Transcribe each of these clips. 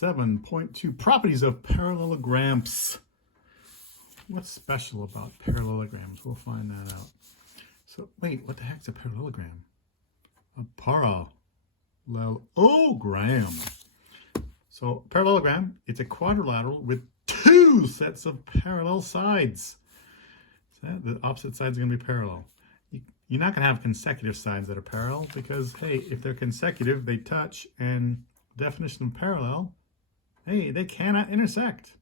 7.2 Properties of Parallelograms. What's special about parallelograms? We'll find that out. So, wait, what the heck's a parallelogram? A parallelogram. So, parallelogram, it's a quadrilateral with two sets of parallel sides. So the opposite sides are going to be parallel. You're not going to have consecutive sides that are parallel because, hey, if they're consecutive, they touch, and definition of parallel, hey, they cannot intersect.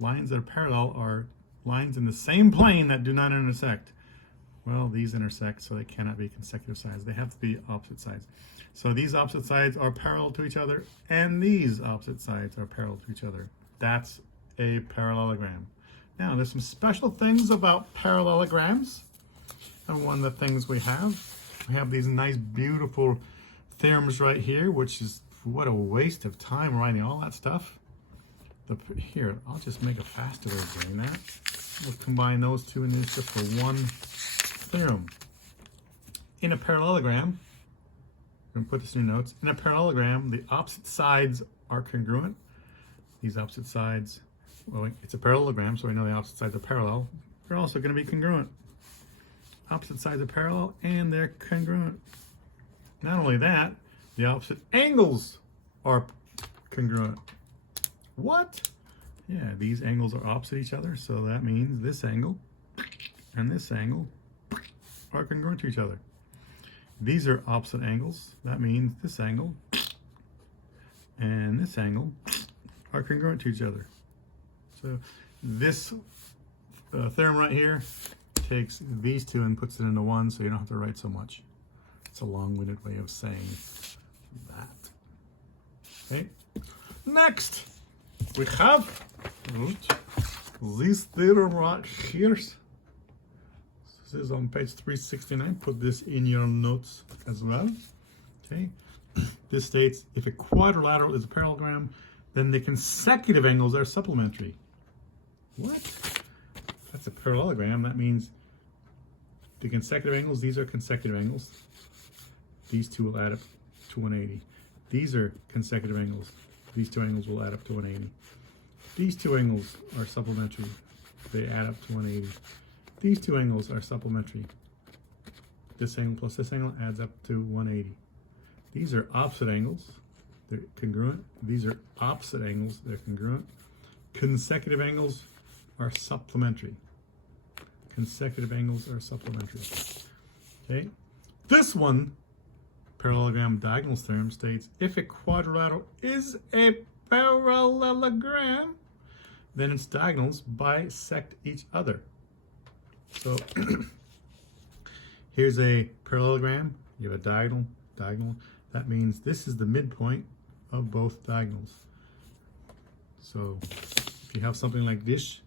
Lines that are parallel are lines in the same plane that do not intersect. Well, these intersect, so they cannot be consecutive sides. They have to be opposite sides. So these opposite sides are parallel to each other, and these opposite sides are parallel to each other. That's a parallelogram. Now, there's some special things about parallelograms. And one of the things we have these nice, beautiful theorems right here, which is, what a waste of time writing all that stuff. Here, I'll just make a faster way of doing that. We'll combine those two and use just for one theorem. In a parallelogram, I'm going to put this in your notes. In a parallelogram, the opposite sides are congruent. These opposite sides, well, it's a parallelogram, so we know the opposite sides are parallel. They're also going to be congruent. Opposite sides are parallel, and they're congruent. Not only that, the opposite angles are congruent. What? Yeah, these angles are opposite each other, so that means this angle and this angle are congruent to each other. These are opposite angles. That means this angle and this angle are congruent to each other. So this theorem right here takes these two and puts it into one, so you don't have to write so much. It's a long-winded way of saying that. Okay. Next, we have this theorem right here. This is on page 369. Put this in your notes as well. Okay. This states if a quadrilateral is a parallelogram, then the consecutive angles are supplementary. What? That's a parallelogram. That means the consecutive angles, these are consecutive angles. These two will add up to 180. These are consecutive angles. These two angles will add up to 180. These two angles are supplementary. They add up to 180. These two angles are supplementary. This angle plus this angle adds up to 180. These are opposite angles. They're congruent. These are opposite angles. They're congruent. Consecutive angles are supplementary. Consecutive angles are supplementary. Okay. This one, parallelogram diagonals theorem, states if a quadrilateral is a parallelogram, then its diagonals bisect each other. So here's a parallelogram. You have a diagonal. That means this is the midpoint of both diagonals. So if you have something like this,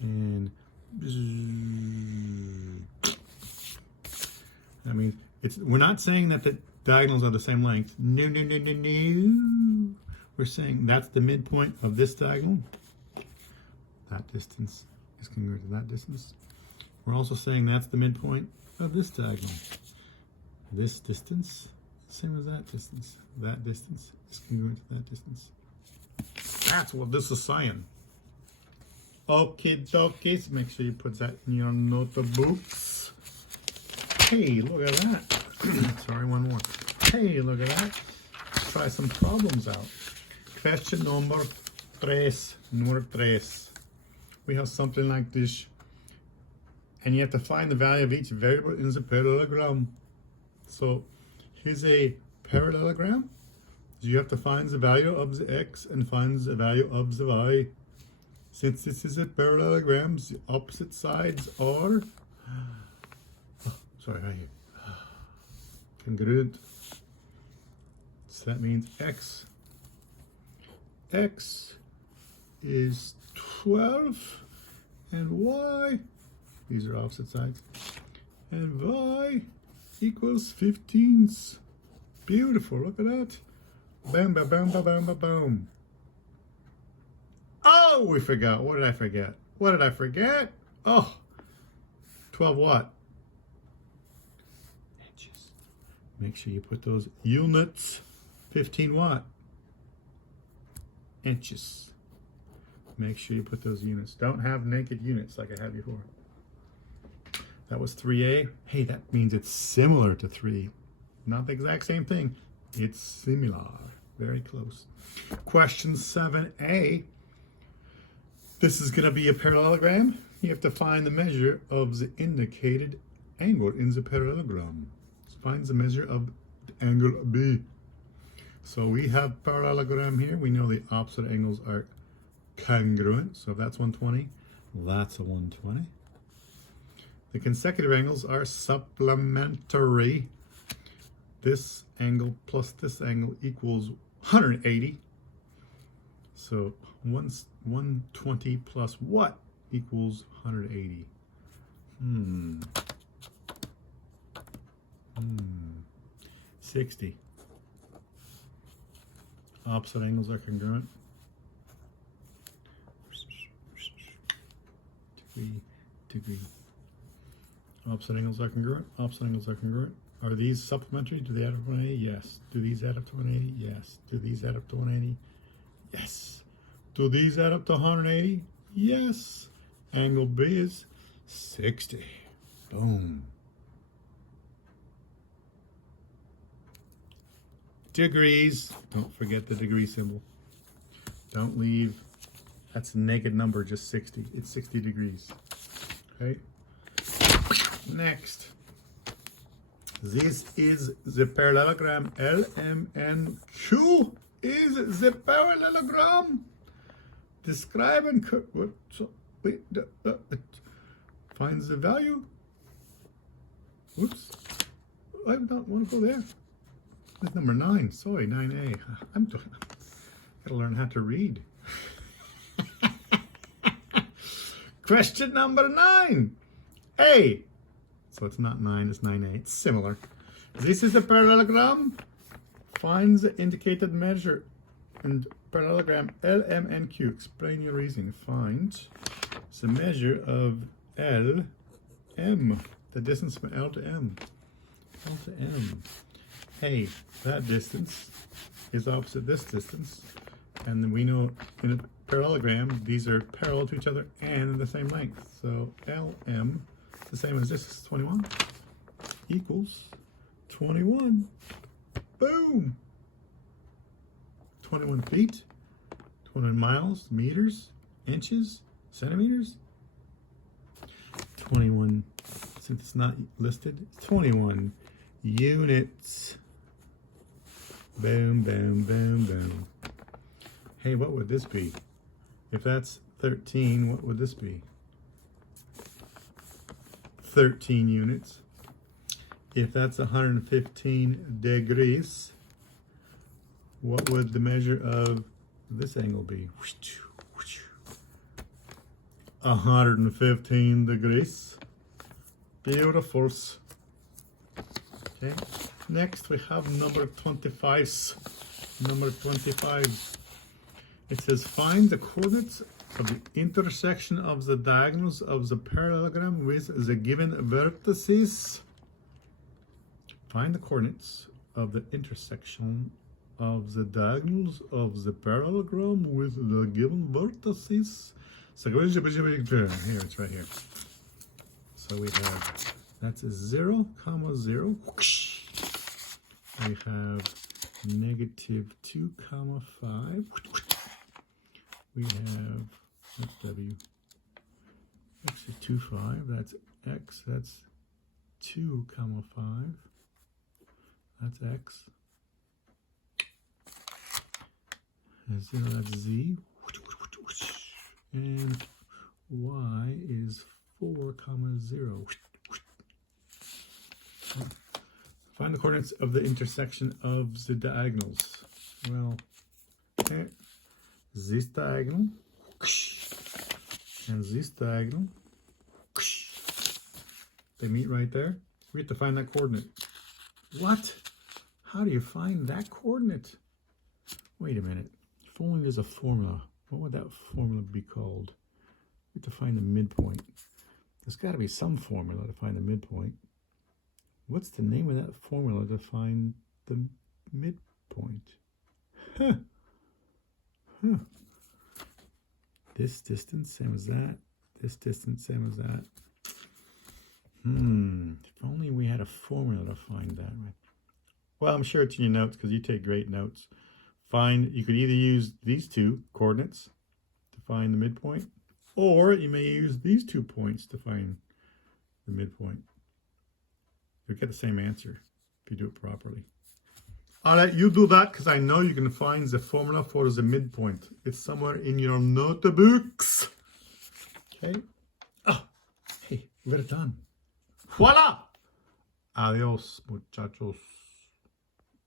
and that means we're not saying that the diagonals are the same length. No. We're saying that's the midpoint of this diagonal. That distance is congruent to that distance. We're also saying that's the midpoint of this diagonal. This distance, same as that distance. That distance is congruent to that distance. That's what this is saying. Okay, dokies. Make sure you put that in your notebooks. Hey, look at that. Sorry, one more. Hey, look at that. Let's try some problems out. Question number 3. We have something like this. And you have to find the value of each variable in the parallelogram. So here's a parallelogram. You have to find the value of the x and find the value of the y. Since this is a parallelogram, the opposite sides are right here. Congruent. So that means x is 12 and y, these are opposite sides, and y equals 15. Beautiful, look at that. Bam, ba, bam, ba, bam, ba, boom. Oh, we forgot. What did I forget? Oh, 12 what? Inches. Make sure you put those units, 15 watt inches. Make sure you put those units. Don't have naked units like I had before. That was 3A. Hey, that means it's similar to 3. Not the exact same thing. It's similar. Very close. Question 7A. This is going to be a parallelogram. You have to find the measure of the indicated angle in the parallelogram. Find the measure of the angle B. So we have parallelogram here. We know the opposite angles are congruent. So if that's 120, that's a 120. The consecutive angles are supplementary. This angle plus this angle equals 180. So 120 plus what equals 180? 60. Opposite angles are congruent. Degree. Opposite angles are congruent. Opposite angles are congruent. Are these supplementary? Do they add up to 180? Yes. Do these add up to 180? Yes. Do these add up to 180? Yes. Do these add up to 180? Yes. Angle B is 60. Boom. Degrees. Don't forget the degree symbol. Don't leave. That's a naked number, just 60. It's 60 degrees. Okay. Next. This is the parallelogram. LMNQ is the parallelogram. Describe and what? So, wait, it finds the value. Oops. I don't want to go there. That's number 9. Sorry, 9A. Gotta learn how to read. Question number 9. A. So it's not 9, it's 9A. It's similar. This is a parallelogram. Find the indicated measure and parallelogram LMNQ. Explain your reasoning. Find the measure of LM. The distance from L to M. L to M. Hey, that distance is opposite this distance. And then we know in a parallelogram, these are parallel to each other and the same length. So LM, the same as this, is 21, equals 21. Boom! 21 feet, 21 miles, meters, inches, centimeters. 21, since it's not listed, 21 units. Boom, boom, boom, boom. Hey, what would this be? If that's 13, what would this be? 13 units. If that's 115 degrees, what would the measure of this angle be? 115 degrees. Beautiful. Okay. Next, we have number 25. Number 25. It says, find the coordinates of the intersection of the diagonals of the parallelogram with the given vertices. Find the coordinates of the intersection of the diagonals of the parallelogram with the given vertices. So here, it's right here. So we have, that's a 0, 0. We have negative 2, 5. We have, what's W? X is 2, 5. That's X. That's 2, 5. That's X. And 0, that's Z. And Y is 4, 0. Find the coordinates of the intersection of the diagonals. Well, okay. This diagonal and this diagonal, they meet right there. We have to find that coordinate. What? How do you find that coordinate? Wait a minute. If only there's a formula. What would that formula be called? We have to find the midpoint. There's got to be some formula to find the midpoint. What's the name of that formula to find the midpoint? Huh. Huh. This distance, same as that. This distance, same as that. If only we had a formula to find that. Right? Well, I'm sure it's in your notes because you take great notes. You could either use these two coordinates to find the midpoint, or you may use these 2 points to find the midpoint. You'll get the same answer if you do it properly. All right, you do that because I know you can find the formula for the midpoint. It's somewhere in your notebooks. Okay. Oh, hey, we got it done. Voila! Adios, muchachos.